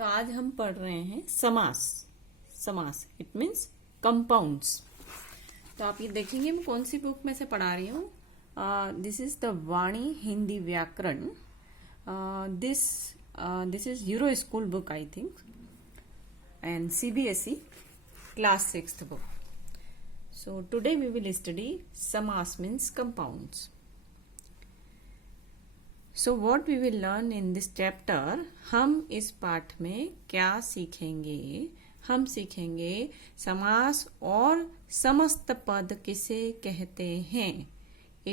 तो आज हम पढ़ रहे हैं समास। समास इट मीन्स कंपाउंड्स। तो आप ये देखेंगे मैं कौन सी बुक में से पढ़ा रही हूँ। दिस इज द वाणी हिंदी व्याकरण। This is euro school book I think and CBSE class 6th book. So today we will study samas means compounds. So what we will learn in this chapter, हम इस पाठ में क्या सीखेंगे? हम सीखेंगे समास और समस्त पद किसे कहते हैं.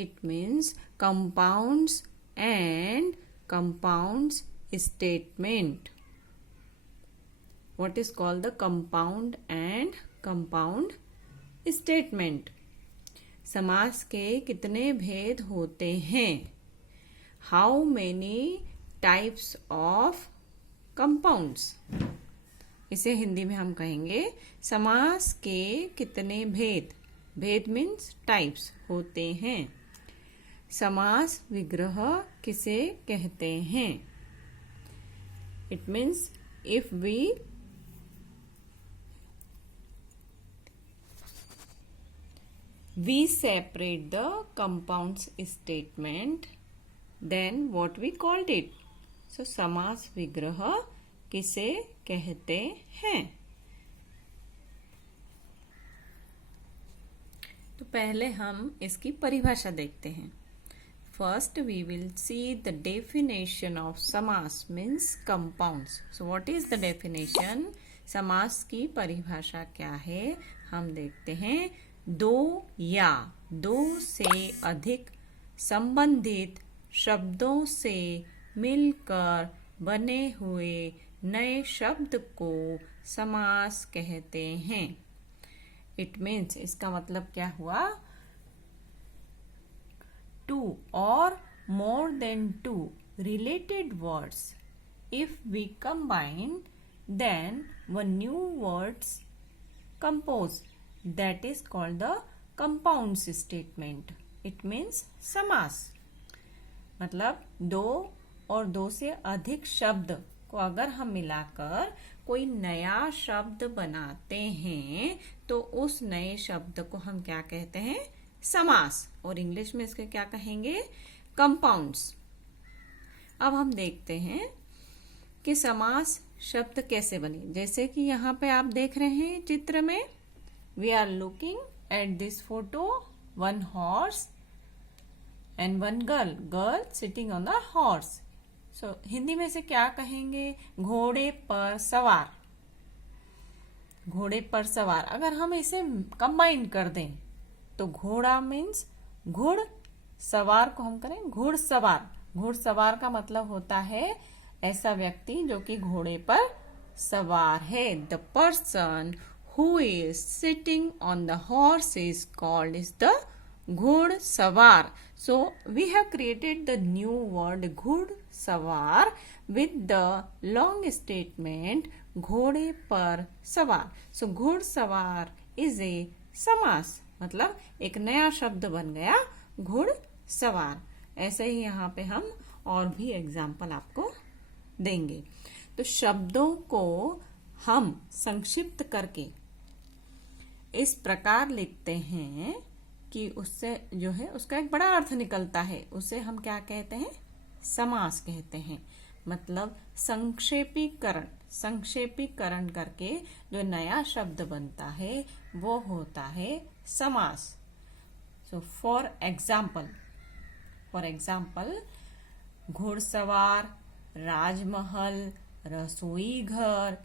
It means compounds and compounds statement. What is called the compound and compound statement. समास के कितने भेद होते हैं? How many types of compounds? इसे हिंदी में हम कहेंगे समास के कितने भेद. भेद मीन्स टाइप्स होते हैं. समास विग्रह किसे कहते हैं? It means if we separate the compounds statement, then what we called it? So समास विग्रह किसे कहते हैं? तो पहले हम इसकी परिभाषा देखते हैं. First we will see the definition of samas means compounds. So what is the definition? समास की परिभाषा क्या है हम देखते हैं. दो या दो से अधिक संबंधित शब्दों से मिलकर बने हुए नए शब्द को समास कहते हैं. इट मीन्स इसका मतलब क्या हुआ? टू और more than two related words. If we combine, then one new words compose. That is called the compounds statement. It means समास. मतलब दो और दो से अधिक शब्द को अगर हम मिलाकर कोई नया शब्द बनाते हैं तो उस नए शब्द को हम क्या कहते हैं? समास. और इंग्लिश में इसके क्या कहेंगे? कंपाउंड्स. अब हम देखते हैं कि समास शब्द कैसे बने. जैसे कि यहाँ पे आप देख रहे हैं चित्र में, we are looking at this photo, one horse and one girl sitting on the horse. So Hindi में से क्या कहेंगे? घोड़े पर सवार. घोड़े पर सवार. अगर हम इसे कंबाइन कर दें तो घोड़ा मीन्स घुड़, सवार को हम करें घुड़सवार. घुड़सवार का मतलब होता है ऐसा व्यक्ति जो कि घोड़े पर सवार है. The person who is sitting on the horse is called is the घुड़सवार. So we have created the new word घुड़सवार with the long statement घोड़े पर सवार. So घुड़सवार is a समास. मतलब एक नया शब्द बन गया घुड़सवार. ऐसे ही यहाँ पे हम और भी एग्जाम्पल आपको देंगे. तो शब्दों को हम संक्षिप्त करके इस प्रकार लिखते हैं कि उससे जो है उसका एक बड़ा अर्थ निकलता है. उसे हम क्या कहते हैं? समास कहते हैं. मतलब संक्षेपीकरण. संक्षेपीकरण करके जो नया शब्द बनता है वो होता है समास. सो फॉर एग्जाम्पल घुड़सवार, राजमहल, रसोई घर,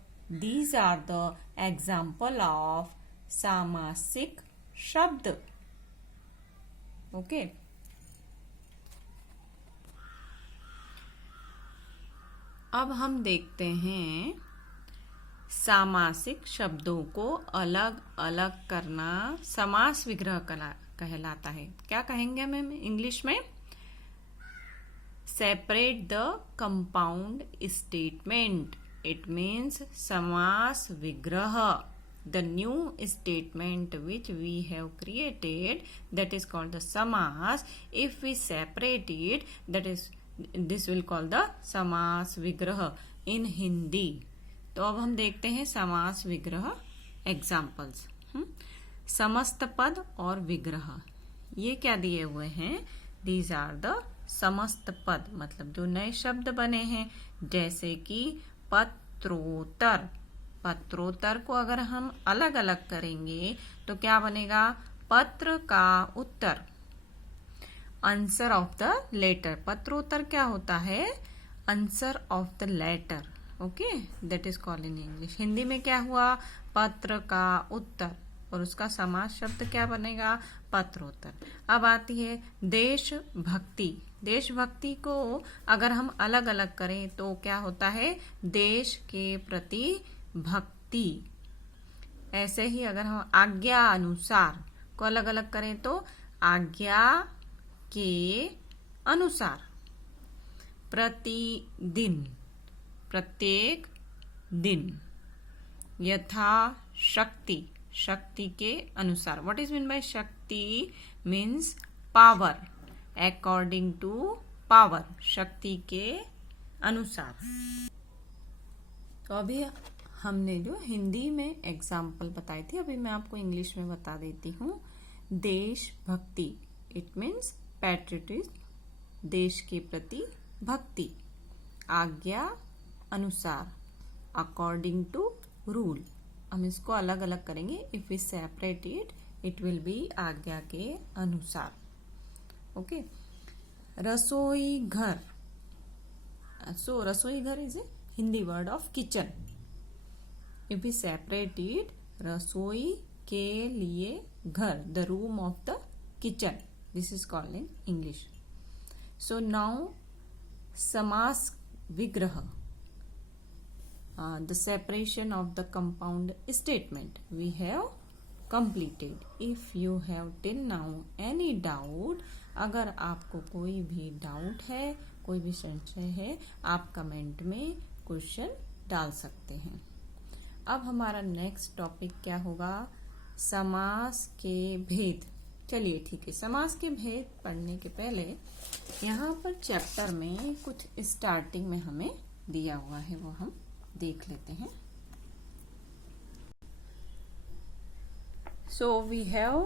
these are the example of सामासिक शब्द. ओके. अब हम देखते हैं सामासिक शब्दों को अलग अलग करना समास विग्रह कहलाता है. क्या कहेंगे मैम इंग्लिश में? Separate the compound statement. It means समास vigrah. The new statement which we have created, that is called the samas. If we separate it, this will call the samas vigrah in Hindi. तो अब हम देखते हैं समास विग्रह examples. समस्त पद और विग्रह, ये क्या दिए हुए हैं? दीज आर द समस्त पद, मतलब जो नए शब्द बने हैं, जैसे कि पत्रोत्तर। पत्रोत्तर को अगर हम अलग अलग करेंगे तो क्या बनेगा? पत्र का उत्तर, आंसर ऑफ द लेटर। पत्रोत्तर क्या होता है? Answer of the letter. Okay, that is called in English. Hindi में क्या हुआ? पत्र का उत्तर, और उसका समास शब्द क्या बनेगा? पत्रोत्तर। अब आती है देशभक्ति। देशभक्ति को अगर हम अलग अलग करें तो क्या होता है? देश के प्रति भक्ति। ऐसे ही अगर हम आज्ञा अनुसार को अलग अलग करें तो आज्ञा के अनुसार। प्रतिदिन, प्रत्येक दिन। यथाशक्ति, शक्ति के अनुसार। What is mean by shakti? Means power, according to power, शक्ति के अनुसार। तो अभी हमने जो हिंदी में एग्जाम्पल बताई थी, अभी मैं आपको इंग्लिश में बता देती हूँ। देशभक्ति, इट मीन्स पैट्रियटिज्म, देश के प्रति भक्ति। आज्ञा अनुसार, अकॉर्डिंग टू रूल। हम इसको अलग अलग करेंगे। If we separate it, it will be आज्ञा के अनुसार। ओके। रसोई घर, so rasoi ghar is a Hindi word of kitchen. If we separate it, रसोई के लिए घर, the room of the kitchen, this is called in English. So now samas vigrah, the separation of the compound statement we have completed. If you have till now any doubt, अगर आपको कोई भी doubt है, कोई भी संशय है, आप कमेंट में क्वेश्चन डाल सकते हैं। अब हमारा नेक्स्ट टॉपिक क्या होगा? समास के भेद। चलिए ठीक है, समास के भेद पढ़ने के पहले यहाँ पर चैप्टर में कुछ स्टार्टिंग में हमें दिया हुआ है, वो हम देख लेते हैं। So we have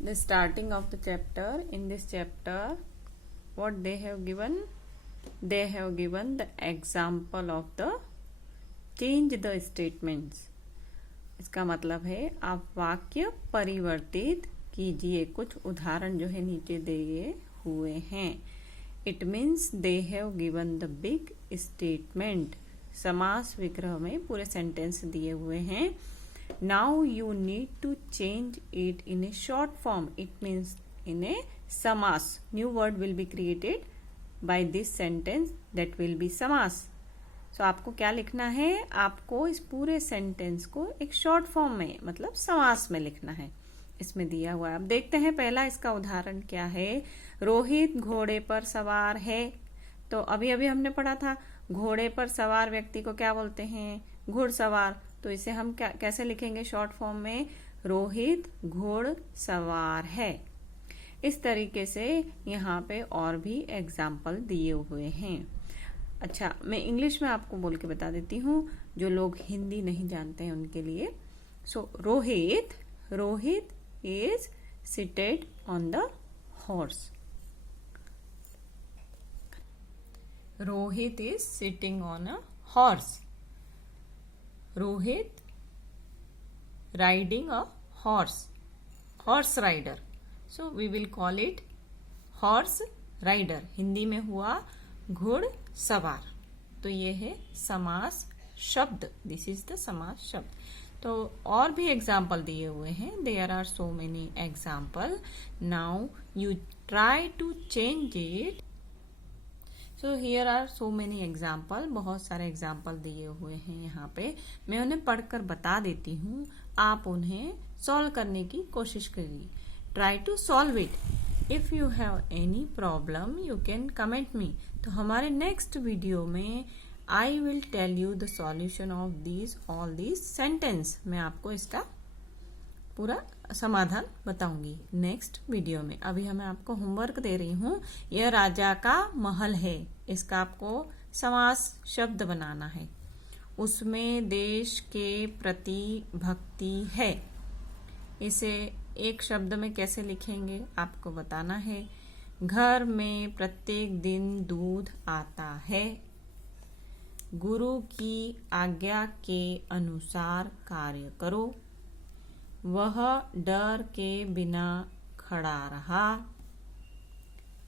the starting of the chapter. In this chapter, what they have given? They have given the example of the change the statements. इसका मतलब है आप वाक्य परिवर्तित कीजिए। कुछ उदाहरण जो है नीचे दिए हुए हैं। It means they have given the big statement. समास विग्रह में पूरे सेंटेंस दिए हुए हैं। Now you need to change it in a short form, it means in a samas. New word will be created by this sentence, that will be samas. So आपको क्या लिखना है? आपको इस पूरे सेंटेंस को एक शॉर्ट फॉर्म में, मतलब समास में लिखना है। इसमें दिया हुआ है। अब देखते हैं पहला इसका उदाहरण क्या है। रोहित घोड़े पर सवार है। तो अभी अभी हमने पढ़ा था घोड़े पर सवार व्यक्ति को क्या बोलते हैं? घुड़सवार। तो इसे हम कैसे लिखेंगे शॉर्ट फॉर्म में? रोहित घुड़सवार है। इस तरीके से यहाँ पे और भी एग्जाम्पल दिए हुए हैं। अच्छा, मैं इंग्लिश में आपको बोल के बता देती हूँ, जो लोग हिंदी नहीं जानते हैं उनके लिए। So Rohit is seated on the horse. Rohit is sitting on a horse. Rohit riding a horse. Horse rider. So we will call it horse rider. Hindi में हुआ घुड़सवार। तो ये है समास शब्द। दिस इज द समास शब्द। तो और भी एग्जाम्पल दिए हुए हैं। There are so many example. Now you try to change it. So here are so many example. बहुत सारे एग्जाम्पल दिए हुए हैं यहाँ पे। मैं उन्हें पढ़कर बता देती हूँ, आप उन्हें सॉल्व करने की कोशिश करिए। Try to solve it. If you have any problem you can comment me. तो हमारे नेक्स्ट वीडियो में I will tell you the solution of all these sentence. मैं आपको इसका पूरा समाधान बताऊंगी नेक्स्ट वीडियो में। अभी मैं आपको होमवर्क दे रही हूँ। यह राजा का महल है, इसका आपको समास शब्द बनाना है। उसमें देश के प्रति भक्ति है। इसे एक शब्द में कैसे लिखेंगे आपको बताना है। घर में प्रत्येक दिन दूध आता है। गुरु की आज्ञा के अनुसार कार्य करो। वह डर के बिना खड़ा रहा।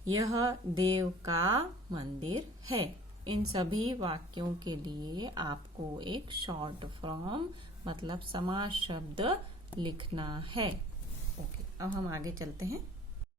यह देव का मंदिर है। इन सभी वाक्यों के लिए आपको एक शॉर्ट फॉर्म मतलब समास शब्द लिखना है। ओके, अब हम आगे चलते हैं।